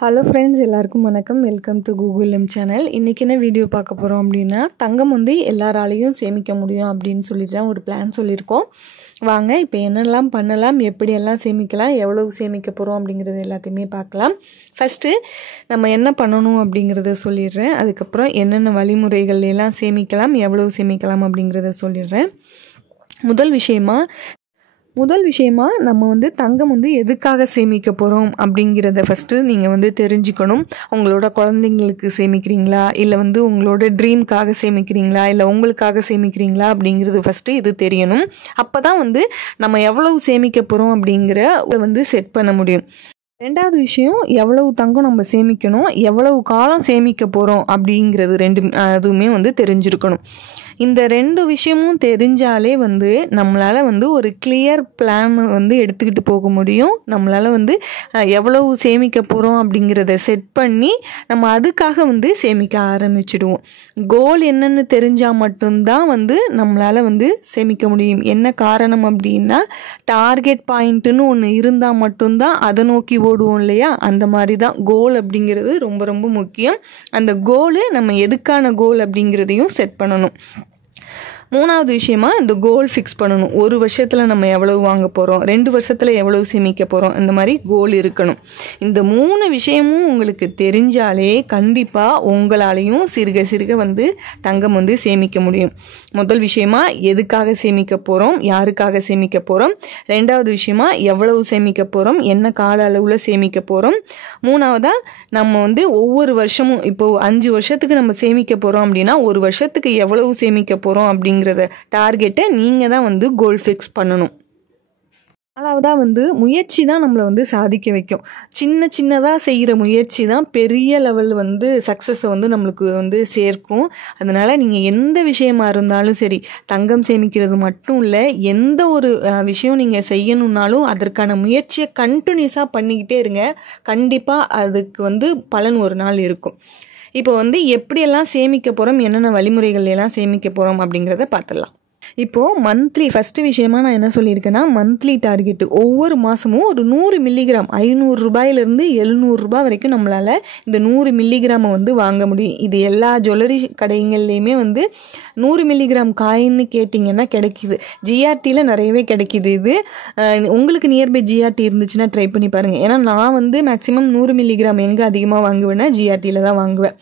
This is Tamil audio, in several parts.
ஹலோ ஃப்ரெண்ட்ஸ், எல்லாருக்கும் வணக்கம். Welcome to Google M channel. இன்றைக்கி என்ன வீடியோ பார்க்க போகிறோம் அப்படின்னா, தங்கம் வந்து எல்லாராலையும் சேமிக்க முடியும் அப்படின்னு சொல்லிட்டு தான் ஒரு பிளான் சொல்லியிருக்கோம். வாங்க இப்போ என்னெல்லாம் பண்ணலாம், எப்படியெல்லாம் சேமிக்கலாம், எவ்வளவு சேமிக்க போகிறோம் அப்படிங்கிறது எல்லாத்தையுமே பார்க்கலாம். ஃபஸ்ட்டு நம்ம என்ன பண்ணணும் அப்படிங்கிறத சொல்லிடுறேன். அதுக்கப்புறம் என்னென்ன வழிமுறைகள் எல்லாம் சேமிக்கலாம், எவ்வளவு சேமிக்கலாம் அப்படிங்கிறத சொல்லிடுறேன். முதல் விஷயமா நம்ம வந்து தங்கம் வந்து எதுக்காக சேமிக்க போகிறோம் அப்படிங்கிறத ஃபஸ்ட்டு நீங்கள் வந்து தெரிஞ்சுக்கணும். உங்களோட குழந்தைங்களுக்கு சேமிக்கிறீங்களா, இல்லை வந்து உங்களோட ட்ரீம்க்காக சேமிக்கிறீங்களா, இல்லை உங்களுக்காக சேமிக்கிறீங்களா அப்படிங்கிறது ஃபஸ்ட்டு இது தெரியணும். அப்போ தான் வந்து நம்ம எவ்வளவு சேமிக்க போகிறோம் அப்படிங்கிற வந்து செட் பண்ண முடியும். ரெண்டாவது விஷயம், எவ்வளவு தங்கம் நம்ம சேமிக்கணும், எவ்வளவு காலம் சேமிக்க போகிறோம் அப்படிங்கிறது அதுவுமே வந்து தெரிஞ்சிருக்கணும். இந்த ரெண்டு விஷயமும் தெரிஞ்சாலே வந்து நம்மளால் வந்து ஒரு கிளியர் பிளான் வந்து எடுத்துக்கிட்டு போக முடியும். நம்மளால் வந்து எவ்வளவு சேமிக்க போகிறோம் அப்படிங்கிறத செட் பண்ணி நம்ம அதுக்காக வந்து சேமிக்க ஆரம்பிச்சிடுவோம். கோல் என்னென்னு தெரிஞ்சால் மட்டும்தான் வந்து நம்மளால் வந்து சேமிக்க முடியும். என்ன காரணம் அப்படின்னா, டார்கெட் பாயிண்ட்டுன்னு ஒன்று இருந்தால் மட்டும்தான் அதை நோக்கி ஓடுவோம் இல்லையா? அந்த மாதிரி தான் கோல் அப்படிங்கிறது ரொம்ப ரொம்ப முக்கியம். அந்த கோலு நம்ம எதுக்கான கோல் அப்படிங்கிறதையும் செட் பண்ணணும். மூணாவது விஷயமா, இந்த கோல் ஃபிக்ஸ் பண்ணணும். ஒரு வருஷத்தில் நம்ம எவ்வளவு வாங்க போகிறோம், 2 வருஷத்தில் எவ்வளவு சேமிக்க போகிறோம், இந்த மாதிரி கோல் இருக்கணும். இந்த 3 விஷயமும் உங்களுக்கு தெரிஞ்சாலே கண்டிப்பாக உங்களாலையும் சிறுக சிறுக வந்து தங்கம் வந்து சேமிக்க முடியும். முதல் விஷயமா, எதுக்காக சேமிக்க போகிறோம், யாருக்காக சேமிக்க போகிறோம். ரெண்டாவது விஷயமா, எவ்வளவு சேமிக்க போகிறோம், என்ன கால அளவில் சேமிக்க போகிறோம். மூணாவதாக, நம்ம வந்து ஒவ்வொரு வருஷமும் இப்போது 5 வருஷத்துக்கு நம்ம சேமிக்க போகிறோம் அப்படின்னா, ஒரு வருஷத்துக்கு எவ்வளவு சேமிக்க போகிறோம் அப்படிங்கிறத டார்கெட்டை நீங்கள் தான் வந்து கோல் ஃபிக்ஸ் பண்ணணும். நாலாவதாக வந்து முயற்சி தான் நம்மளை வந்து சாதிக்க வைக்கும். சின்னதாக செய்கிற முயற்சி தான் பெரிய லெவல் வந்து சக்ஸஸை வந்து நம்மளுக்கு வந்து சேர்க்கும். அதனால் நீங்கள் எந்த விஷயமா இருந்தாலும் சரி, தங்கம் சேமிக்கிறது மட்டும் இல்லை, எந்த ஒரு விஷயம் நீங்கள் செய்யணுன்னாலும் அதற்கான முயற்சியை கண்டினியூஸாக பண்ணிக்கிட்டே இருங்க. கண்டிப்பாக அதுக்கு வந்து பலன் ஒரு நாள் இருக்கும். இப்போ வந்து எப்படியெல்லாம் சேமிக்க போகிறோம், என்னென்ன வழிமுறைகள் எல்லாம் சேமிக்க போகிறோம் அப்படிங்கிறத பார்த்துடலாம். இப்போது மந்த்லி ஃபஸ்ட்டு விஷயமா நான் என்ன சொல்லியிருக்கேன்னா, மந்த்லி டார்கெட்டு ஒவ்வொரு மாதமும் ஒரு 100 மில்லிகிராம் 500 ரூபாயிலிருந்து 700 ரூபாய் வரைக்கும் நம்மளால் இந்த 100 மில்லிகிராமை வந்து வாங்க முடியும். இது எல்லா ஜுவல்லரி கடைகள்லையுமே வந்து 100 மில்லிகிராம் காயின்னு கேட்டிங்கன்னா கிடைக்கிது. ஜிஆர்டியில் நிறையவே கிடைக்கிது. இது உங்களுக்கு நியர்பை ஜிஆர்டி இருந்துச்சுன்னா ட்ரை பண்ணி பாருங்கள். ஏன்னா நான் வந்து மேக்ஸிமம் 100 மில்லிகிராம் எங்கே அதிகமாக வாங்குவேன்னா ஜிஆர்டியில் தான் வாங்குவேன்.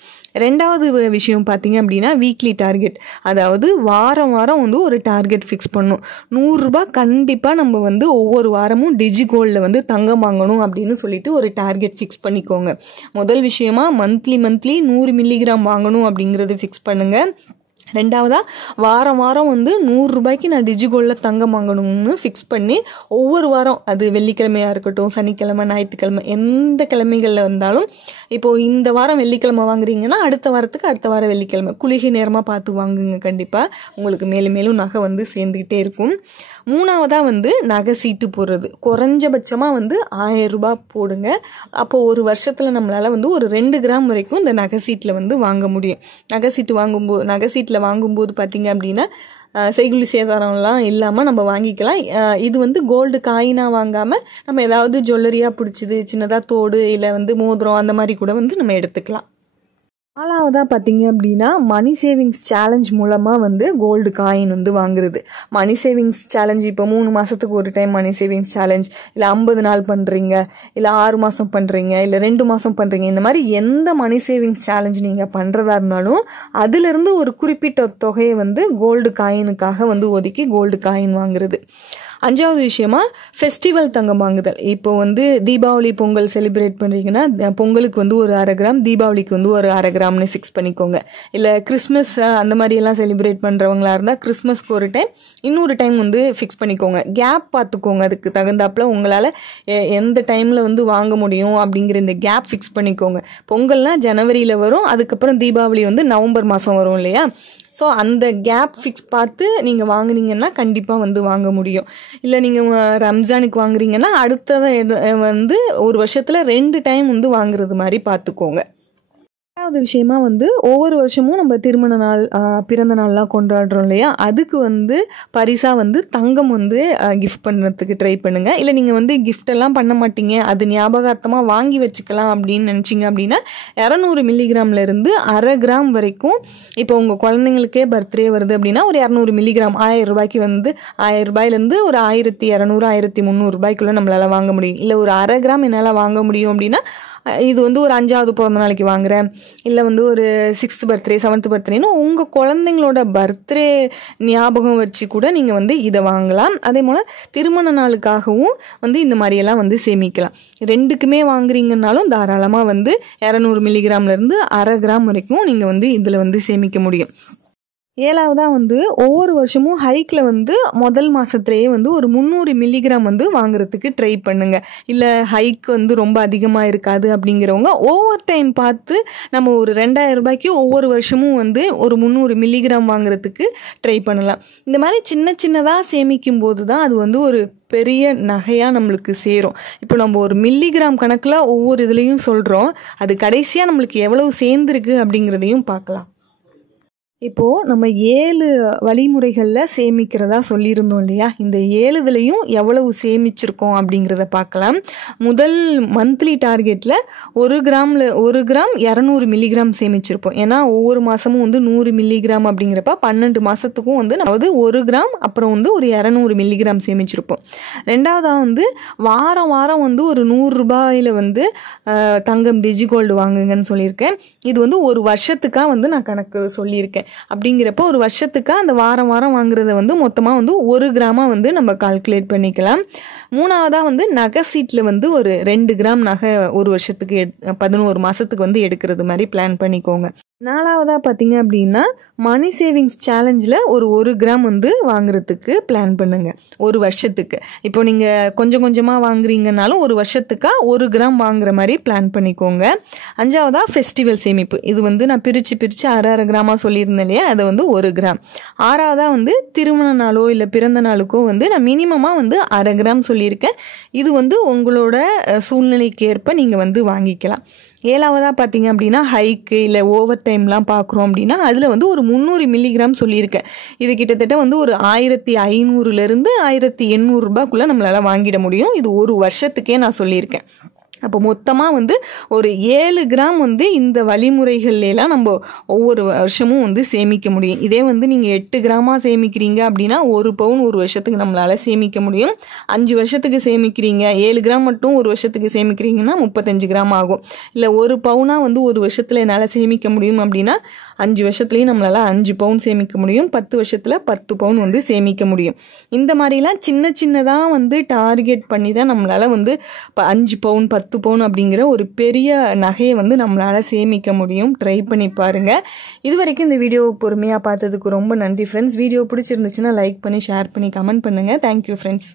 ரெண்டாவது விஷயம் பார்த்தீங்க அப்படின்னா, வீக்லி டார்கெட். அதாவது வாரம் வந்து ஒரு டார்கெட் ஃபிக்ஸ் பண்ணும். 100 ரூபாய் கண்டிப்பாக நம்ம வந்து ஒவ்வொரு வாரமும் டிஜிகோல்டில் வந்து தங்கம் வாங்கணும் அப்படின்னு சொல்லிட்டு ஒரு டார்கெட் ஃபிக்ஸ் பண்ணிக்கோங்க. முதல் விஷயமா மந்த்லி 100 மில்லிகிராம் வாங்கணும் அப்படிங்கிறது ஃபிக்ஸ் பண்ணுங்கள். ரெண்டாவதாக வாரம் வந்து 100 ரூபாய்க்கு நான் டிஜிகோல்டில் தங்கம் வாங்கணும்னு ஃபிக்ஸ் பண்ணி ஒவ்வொரு வாரம், அது வெள்ளிக்கிழமையாக இருக்கட்டும், சனிக்கிழமை, ஞாயிற்றுக்கிழமை, எந்த கிழமைகளில் வந்தாலும், இப்போது இந்த வாரம் வெள்ளிக்கிழமை வாங்குறீங்கன்னா அடுத்த வாரம் வெள்ளிக்கிழமை குளிகை நேரமாக பார்த்து வாங்குங்க. கண்டிப்பாக உங்களுக்கு மேலும் மேலும் நகை வந்து சேர்ந்துக்கிட்டே இருக்கும். மூணாவதாக வந்து நகை சீட்டு போடுறது. குறைஞ்சபட்சமாக வந்து 1000 ரூபாய் போடுங்க. அப்போது ஒரு வருஷத்தில் நம்மளால் வந்து ஒரு 2 கிராம் வரைக்கும் இந்த நகை சீட்டில் வந்து வாங்க முடியும். நகை சீட்டில் வாங்கும்போது பார்த்தீங்க அப்படின்னா செய்குலி சேதாரம்லாம் இல்லாமல் நம்ம வாங்கிக்கலாம். இது வந்து கோல்டு காயினாக வாங்காமல் நம்ம ஏதாவது ஜுவல்லரியாக பிடிச்சிது, சின்னதாக தோடு இல்லை வந்து மோதிரம் அந்த மாதிரி கூட வந்து நம்ம எடுத்துக்கலாம். நாலாவதாக பார்த்தீங்க அப்படின்னா, மணி சேவிங்ஸ் சேலஞ்ச் மூலமாக வந்து கோல்டு காயின் வந்து வாங்குறது. மணி சேவிங்ஸ் சேலஞ்ச் இப்போ 3 மாதத்துக்கு ஒரு டைம் மணி சேவிங்ஸ் சேலஞ்ச், இல்லை 50 நாள் பண்ணுறீங்க, இல்லை 6 மாதம் பண்ணுறீங்க, இல்லை 2 மாதம் பண்ணுறீங்க, இந்த மாதிரி எந்த மணி சேவிங்ஸ் சேலஞ்ச் நீங்கள் பண்ணுறதா இருந்தாலும் அதிலிருந்து ஒரு குறிப்பிட்ட தொகையை வந்து கோல்டு காயினுக்காக வந்து ஒதுக்கி கோல்டு காயின் வாங்குறது. 5வது விஷயமா, ஃபெஸ்டிவல் தங்கம் வாங்குதல். இப்போ வந்து தீபாவளி, பொங்கல் செலிப்ரேட் பண்ணுறீங்கன்னா பொங்கலுக்கு வந்து ஒரு 1/2 கிராம், தீபாவளிக்கு வந்து ஒரு 1/2 கிராம்னு ஃபிக்ஸ் பண்ணிக்கோங்க. இல்லை கிறிஸ்மஸ் அந்த மாதிரியெல்லாம் செலிப்ரேட் பண்ணுறவங்களா இருந்தால் கிறிஸ்மஸ்க்கு ஒரு டைம், இன்னொரு டைம் வந்து ஃபிக்ஸ் பண்ணிக்கோங்க. கேப் பார்த்துக்கோங்க, அதுக்கு தகுந்தாப்பில் உங்களால் எந்த டைமில் வந்து வாங்க முடியும் அப்படிங்கிற இந்த கேப் ஃபிக்ஸ் பண்ணிக்கோங்க. பொங்கல்னால் ஜனவரியில் வரும், அதுக்கப்புறம் தீபாவளி வந்து நவம்பர் மாதம் வரும் இல்லையா? ஸோ அந்த கேப் ஃபிக்ஸ் பார்த்து நீங்கள் வாங்குனீங்கன்னா கண்டிப்பாக வந்து வாங்க முடியும். இல்லை நீங்கள் ரம்ஜானுக்கு வாங்குறீங்கன்னா அடுத்ததை வந்து ஒரு வருஷத்தில் 2 டைம் வந்து வாங்குறது மாதிரி பார்த்துக்கோங்க. ரெண்டாவது விஷயமா வந்து ஒவ்வொரு வருஷமும் நம்ம திருமண நாள் பிறந்த நாள்லாம் கொண்டாடுறோம் இல்லையா, அதுக்கு வந்து பரிசாக வந்து தங்கம் வந்து கிஃப்ட் பண்ணுறதுக்கு ட்ரை பண்ணுங்கள். இல்லை நீங்கள் வந்து கிஃப்டெல்லாம் பண்ண மாட்டீங்க, அது ஞாபகார்த்தமாக வாங்கி வச்சுக்கலாம் அப்படின்னு நினச்சிங்க அப்படின்னா 200 மில்லிகிராம்லேருந்து அரை கிராம் வரைக்கும், இப்போ உங்கள் குழந்தைங்களுக்கே பர்த்டே வருது அப்படின்னா ஒரு 200 மில்லிகிராம் 1000 ரூபாய்க்கு வந்து 1000 ரூபாயிலேருந்து ஒரு 1200 1300 ரூபாய்க்குள்ளே நம்மளால் வாங்க முடியும். இல்லை ஒரு அரை கிராம் என்னால் வாங்க முடியும் அப்படின்னா இது வந்து ஒரு 5வது பிறந்த நாளைக்கு வாங்குகிறேன், இல்லை வந்து ஒரு 6th பர்த்டே 7th பர்த்டேன்னு உங்கள் குழந்தைங்களோட பர்த்டே ஞாபகம் வச்சு கூட நீங்கள் வந்து இதை வாங்கலாம். அதே போல் திருமண நாளுக்காகவும் வந்து இந்த மாதிரியெல்லாம் வந்து சேமிக்கலாம். ரெண்டுக்குமே வாங்குறீங்கன்னாலும் தாராளமாக வந்து 200 மில்லிகிராம்லேருந்து அரை கிராம் வரைக்கும் நீங்கள் வந்து இதில் வந்து சேமிக்க முடியும். 7வதாக வந்து ஒவ்வொரு வருஷமும் ஹைக்கில் வந்து முதல் மாதத்துலேயே வந்து ஒரு 300 மில்லிகிராம் வந்து வாங்குறதுக்கு ட்ரை பண்ணுங்கள். இல்லை ஹைக் வந்து ரொம்ப அதிகமாக இருக்காது அப்படிங்கிறவங்க ஓவர் டைம் பார்த்து நம்ம ஒரு 2000 ரூபாய்க்கு ஒவ்வொரு வருஷமும் வந்து ஒரு 300 மில்லிகிராம் வாங்குறதுக்கு ட்ரை பண்ணலாம். இந்த மாதிரி சின்ன சின்னதாக சேமிக்கும் போது தான் அது வந்து ஒரு பெரிய நகையாக நம்மளுக்கு சேரும். இப்போ நம்ம ஒரு மில்லிகிராம் கணக்கில் ஒவ்வொரு இதுலேயும் சொல்கிறோம், அது கடைசியாக நம்மளுக்கு எவ்வளவு சேர்ந்துருக்கு அப்படிங்கிறதையும் பார்க்கலாம். இப்போது நம்ம 7 வழிமுறைகளில் சேமிக்கிறதா சொல்லியிருந்தோம் இல்லையா, இந்த 7 இதுலேயும் எவ்வளவு சேமிச்சிருக்கோம் அப்படிங்கிறத பார்க்கலாம். முதல் மந்த்லி டார்கெட்டில் 1 கிராம் 200 மில்லிகிராம் சேமிச்சிருப்போம். ஏன்னா ஒவ்வொரு மாதமும் வந்து 100 மில்லிகிராம் அப்படிங்கிறப்ப 12 மாதத்துக்கும் வந்து அதாவது 1 கிராம் அப்புறம் வந்து ஒரு 200 மில்லிகிராம் சேமிச்சிருப்போம். ரெண்டாவதாக வந்து வாரம் வாரம் வந்து ஒரு 100 ரூபாயில் வந்து தங்கம் டிஜிகோல்டு வாங்குங்கன்னு சொல்லியிருக்கேன். இது வந்து ஒரு வருஷத்துக்காக வந்து நான் கணக்கு சொல்லியிருக்கேன். அப்படிங்கிறப்ப ஒரு வருஷத்துக்கு அந்த வாரம் வாரம் வாங்குறத வந்து மொத்தமாக வந்து 1 கிராமாக வந்து நம்ம கால்குலேட் பண்ணிக்கலாம். 3வதாக வந்து நகை சீட்டில் வந்து ஒரு 2 கிராம் நகை ஒரு வருஷத்துக்கு 11 மாதத்துக்கு வந்து எடுக்கிறது மாதிரி பிளான் பண்ணிக்கோங்க. 4வதாக பார்த்தீங்க அப்படின்னா மணி சேவிங்ஸ் சேலஞ்சில் ஒரு 1 கிராம் வந்து வாங்குறதுக்கு பிளான் பண்ணுங்கள் ஒரு வருஷத்துக்கு. இப்போ நீங்கள் கொஞ்சம் கொஞ்சமாக வாங்குறீங்கனாலும் ஒரு வருஷத்துக்காக 1 கிராம் வாங்குற மாதிரி பிளான் பண்ணிக்கோங்க. 5வதாக ஃபெஸ்டிவல் சேமிப்பு. இது வந்து நான் பிரித்து அரை கிராமாக சொல்லியிருந்தேன் இல்லையா, அதை வந்து 1 கிராம். 6வதாக வந்து திருமண நாளோ இல்லை பிறந்த நாளுக்கோ வந்து நான் மினிமமாக வந்து அரை கிராம் சொல்லியிருக்கேன். இது வந்து உங்களோட சூழ்நிலைக்கு ஏற்ப நீங்கள் வந்து வாங்கிக்கலாம். 7வதாக பார்த்தீங்க அப்படின்னா ஹைக்கு இல்லை ஓவர் டைம்லாம் பார்க்குறோம் அப்படின்னா அதில் வந்து ஒரு 300 மில்லிகிராம் சொல்லியிருக்கேன். இது கிட்டத்தட்ட வந்து ஒரு 1500லேருந்து 1800 ரூபாய்க்குள்ளே நம்மளால் வாங்கிட முடியும். இது ஒரு வருஷத்துக்கே நான் சொல்லியிருக்கேன். அப்போ மொத்தமாக வந்து ஒரு 7 கிராம் வந்து இந்த வழிமுறைகள்லாம் நம்ம ஒவ்வொரு வருஷமும் வந்து சேமிக்க முடியும். இதே வந்து நீங்கள் 8 கிராமாக சேமிக்கிறீங்க அப்படின்னா 1 பவுன் ஒரு வருஷத்துக்கு நம்மளால் சேமிக்க முடியும். 5 வருஷத்துக்கு சேமிக்கிறீங்க, 7 கிராம் மட்டும் ஒரு வருஷத்துக்கு சேமிக்கிறீங்கன்னா 35 கிராம் ஆகும். இல்லை 1 பவுனாக வந்து ஒரு வருஷத்தில் என்னால் சேமிக்க முடியும் அப்படின்னா 5 வருஷத்துலேயும் நம்மளால் 5 பவுன் சேமிக்க முடியும். 10 வருஷத்தில் 10 பவுன் வந்து சேமிக்க முடியும். இந்த மாதிரிலாம் சின்னதாக வந்து டார்கெட் பண்ணி தான் நம்மளால் வந்து 5 பவுன் 10 பவுன் அப்படிங்கிற ஒரு பெரிய நகையை வந்து நம்மளால் சேமிக்க முடியும். ட்ரை பண்ணி பாருங்கள். இது வரைக்கும் இந்த வீடியோவை பொறுமையாக பார்த்ததுக்கு ரொம்ப நன்றி ஃப்ரெண்ட்ஸ். வீடியோ பிடிச்சிருந்துச்சுன்னா லைக் பண்ணி ஷேர் பண்ணி கமெண்ட் பண்ணுங்கள். Thank you friends.